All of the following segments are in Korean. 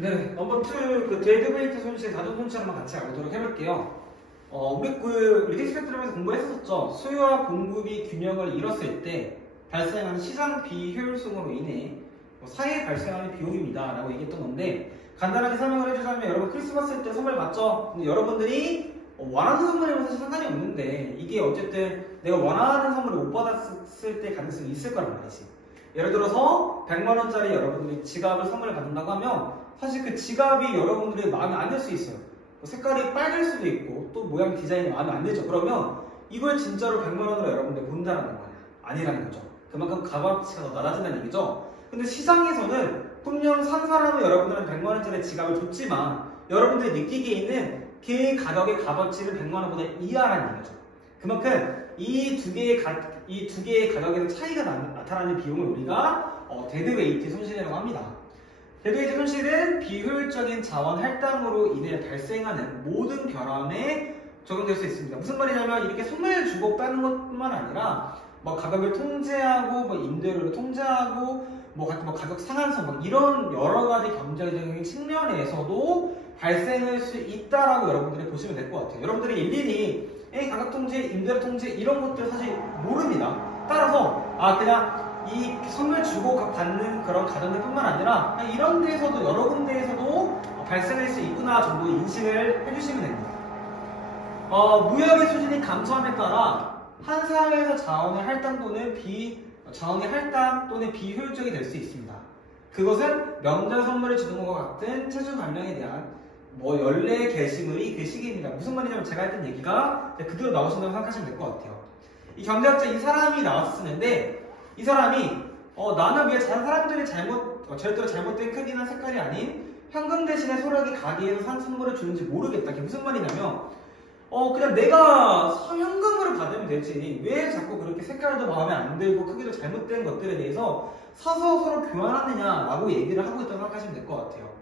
네, 넘버 2, 그 데드웨이트 손실, 자동 손실 한번 같이 알아보도록 해볼게요. 우리 텍스트팩트럼에서 공부했었죠. 수요와 공급이 균형을 잃었을 때 발생하는 시장 비효율성으로 인해 사회에 발생하는 비용입니다. 라고 얘기했던 건데, 간단하게 설명을 해주자면, 여러분 크리스마스 때 선물 받죠? 근데 여러분들이 원하는 선물이면 사실 상관이 없는데, 이게 어쨌든 내가 원하는 선물을 못 받았을 때 가능성이 있을 거란 말이지. 예를 들어서 100만원짜리 여러분들이 지갑을 선물을 받는다고 하면 사실 그 지갑이 여러분들의 마음에 안 들 수 있어요. 색깔이 빨갈 수도 있고 또 모양 디자인이 마음에 안 들죠. 그러면 이걸 진짜로 100만원으로 여러분들 본다는 거야. 아니라는 거죠. 그만큼 값어치가 더 낮아진다는 얘기죠. 근데 시장에서는 분명 산 사람은 여러분들은 100만원짜리 지갑을 줬지만 여러분들이 느끼기에는 그 가격의 값어치는 100만원보다 이하라는 얘기죠. 그만큼 이 두 개의 가격에서 차이가 나타나는 비용을 우리가 데드웨이트 손실이라고 합니다. 데드웨이트 손실은 비효율적인 자원 할당으로 인해 발생하는 모든 결함에 적용될 수 있습니다. 무슨 말이냐면 이렇게 선물 주고 빼는 것뿐만 아니라 뭐 가격을 통제하고 뭐 임대료를 통제하고 뭐 가격 상한선 막 이런 여러 가지 경제적인 측면에서도 발생할 수 있다라고 여러분들이 보시면 될 것 같아요. 여러분들이 일일이 가격 통제, 임대료 통제 이런 것들 사실 모릅니다. 따라서 그냥 이 선물 주고 받는 그런 가정들뿐만 아니라 이런 데에서도 여러 군데에서도 발생할 수 있구나 정도 인식을 해주시면 됩니다. 무역의 수준이 감소함에 따라 한 사회에서 자원의 할당 또는 비효율적이 될 수 있습니다. 그것은 명절 선물을 주는 것과 같은 체중 감량에 대한 연례 게시물이 그 시기입니다. 무슨 말이냐면 제가 했던 얘기가 그대로 나오신다고 생각하시면 될 것 같아요. 이 경제학자 이 사람이 나왔었는데 이 사람이 나는 왜 다른 사람들이 절대로 잘못된 크기나 색깔이 아닌 현금 대신에 소라기 가게에서 산 선물을 주는지 모르겠다. 그게 무슨 말이냐면 그냥 내가 현금으로 받으면 되지 왜 자꾸 그렇게 색깔도 마음에 안 들고 크기도 잘못된 것들에 대해서 사서 서로 교환하느냐라고 얘기를 하고 있다고 생각하시면 될 것 같아요.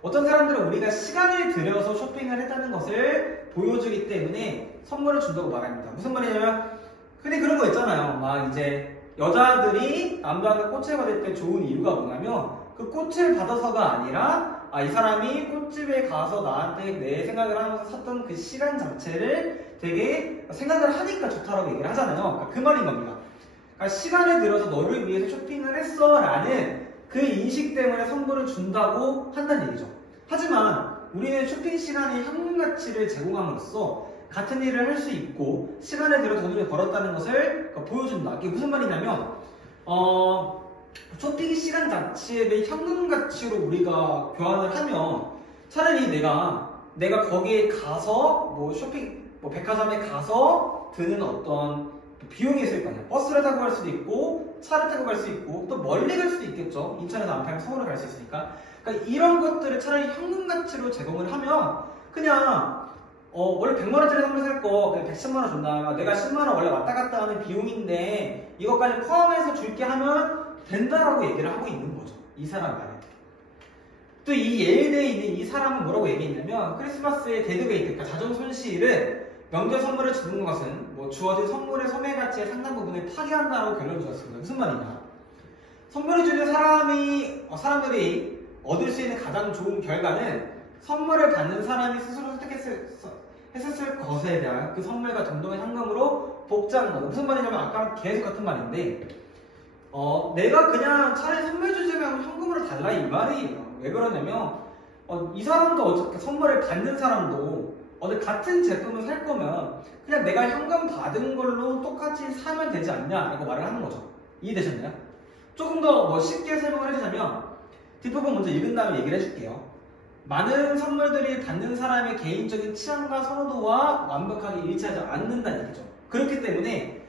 어떤 사람들은 우리가 시간을 들여서 쇼핑을 했다는 것을 보여주기 때문에 선물을 준다고 말합니다. 무슨 말이냐면 흔히 그런 거 있잖아요. 막 이제 여자들이 남자한테 꽃을 받을 때 좋은 이유가 뭐냐면 그 꽃을 받아서가 아니라 이 사람이 꽃집에 가서 나한테 내 생각을 하면서 샀던 그 시간 자체를 되게 생각을 하니까 좋다라고 얘기를 하잖아요. 그러니까 그 말인 겁니다. 그러니까 시간을 들여서 너를 위해서 쇼핑을 했어 라는 그 인식 때문에 선물을 준다고 한다는 얘기죠. 하지만 우리는 쇼핑 시간의 현금 가치를 제공함으로써 같은 일을 할 수 있고 시간을 들여 돈을 벌었다는 것을 보여준다. 이게 무슨 말이냐면 쇼핑 시간 자체의 현금 가치로 우리가 교환을 하면 차라리 내가 거기에 가서 백화점에 가서 드는 어떤 비용이 있을 거 아니야. 버스를 타고 갈 수도 있고 차를 타고 갈 수 있고 또 멀리 갈 수도 있겠죠. 인천에서 안 팔면 서울을 갈 수 있으니까. 그러니까 이런 것들을 차라리 현금 가치로 제공을 하면 그냥 원래 100만원짜리 선물 살 거 그냥 110만원 준다. 내가 10만원 원래 왔다 갔다 하는 비용인데 이것까지 포함해서 줄게 하면 된다라고 얘기를 하고 있는 거죠. 이 사람 말에. 또 이 예외에 있는 이 사람은 뭐라고 얘기했냐면 크리스마스의 데드웨이트, 그러니까 자존 손실은 명절 선물을 주는 것은 주어진 선물의 소매 가치의 상당 부분을 파괴한다고 결론을 주었습니다. 무슨 말이냐? 선물을 주는 사람들이 얻을 수 있는 가장 좋은 결과는 선물을 받는 사람이 스스로 선택했을 것에 대한 그 선물과 동등한 현금으로 복제하는 거죠. 무슨 말이냐면 아까랑 계속 같은 말인데 내가 그냥 차라리 선물 주지 말고 현금으로 달라 이 말이에요. 왜 그러냐면 이 사람도 어차피 선물을 받는 사람도 같은 제품을 살 거면 그냥 내가 현금 받은 걸로 똑같이 사면 되지 않냐라고 말을 하는 거죠. 이해되셨나요? 조금 더 쉽게 설명을 해주자면 뒷부분 먼저 읽은 다음에 얘기를 해줄게요. 많은 선물들이 받는 사람의 개인적인 취향과 선호도와 완벽하게 일치하지 않는다는 얘기죠. 그렇기 때문에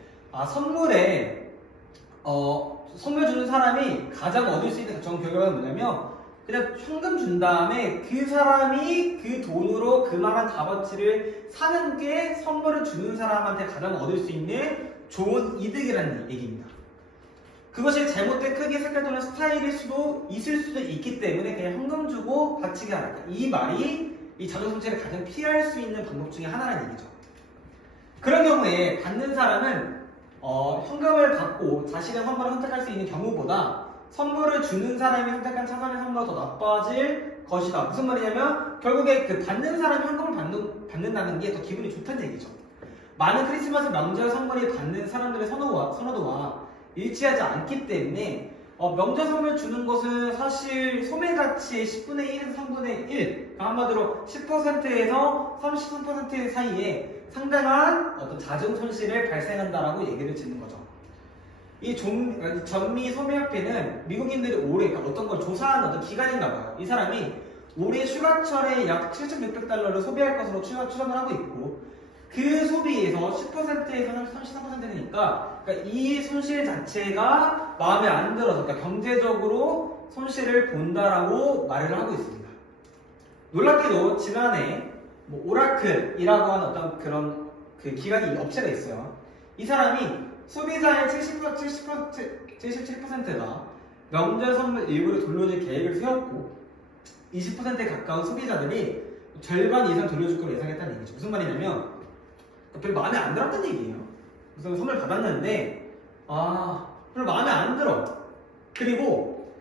선물 주는 사람이 가장 얻을 수 있는 좋은 결과는 뭐냐면 그냥 현금 준 다음에 그 사람이 그 돈으로 그만한 값어치를 사는 게 선물을 주는 사람한테 가장 얻을 수 있는 좋은 이득이라는 얘기입니다. 그것이 잘못된 크기, 색깔 또는 스타일일 수도 있을 수도 있기 때문에 그냥 현금 주고 바치게 하라. 이 말이 이 자존 손실을 가장 피할 수 있는 방법 중에 하나라는 얘기죠. 그런 경우에 받는 사람은 현금을 받고 자신의 선물을 선택할 수 있는 경우보다 선물을 주는 사람이 선택한 차선의 선물보다 더 나빠질 것이다. 무슨 말이냐면 결국에 그 받는 사람이 현금을 받는다는 게 더 기분이 좋다는 얘기죠. 많은 크리스마스 명절 선물이 받는 사람들의 선호도와 일치하지 않기 때문에 명절 선물 주는 것은 사실 소매 가치의 10분의 1에서 3분의 1, 한마디로 10%에서 33% 사이에 상당한 어떤 자정 손실을 발생한다라고 얘기를 짓는 거죠. 이 전미 소매협회는 미국인들이 올해 그러니까 어떤 걸 조사한 어떤 기간인가 봐요. 이 사람이 올해 휴가철에 약 7,600달러를 소비할 것으로 추정을 하고 있고 그 소비에서 10%에서 33%니까 그러니까 이 손실 자체가 마음에 안 들어서 그러니까 경제적으로 손실을 본다라고 말을 하고 있습니다. 놀랍게도 지난해 오라클이라고 하는 어떤 그런 그 기관이 업체가 있어요. 이 사람이 소비자의 77%가 명절 선물 일부를 돌려줄 계획을 세웠고 20%에 가까운 소비자들이 절반 이상 돌려줄 걸 예상했다는 얘기죠. 무슨 말이냐면 별로 마음에 안 들었다는 얘기예요. 무슨 선물 받았는데 별로 마음에 안 들어. 그리고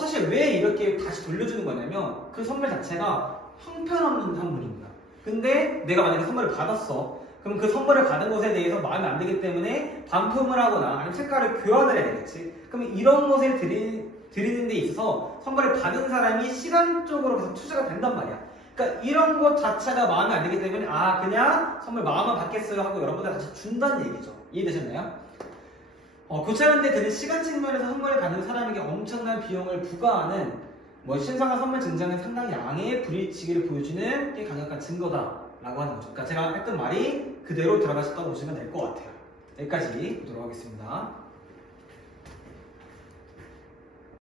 사실 왜 이렇게 다시 돌려주는 거냐면 그 선물 자체가 형편없는 선물입니다. 근데 내가 만약에 선물을 받았어. 그럼 그 선물을 받은 것에 대해서 마음에 안 들기 때문에 반품을 하거나 아니면 색깔을 교환을 해야 되겠지. 그럼 이런 것을 드리는 데 있어서 선물을 받은 사람이 시간적으로 계속 투자가 된단 말이야. 그러니까 이런 것 자체가 마음에 안 들기 때문에 그냥 선물 마음만 받겠어요 하고 여러분들 같이 준다는 얘기죠. 이해되셨나요? 교체하는데 드는 시간 측면에서 선물을 받는 사람에게 엄청난 비용을 부과하는 신상과 선물 증정은 상당히 양의 불이익치기를 보여주는 게 강력한 증거다라고 하는 거죠. 그러니까 제가 했던 말이 그대로 들어가셨다고 보시면 될 것 같아요. 여기까지 보도록 하겠습니다.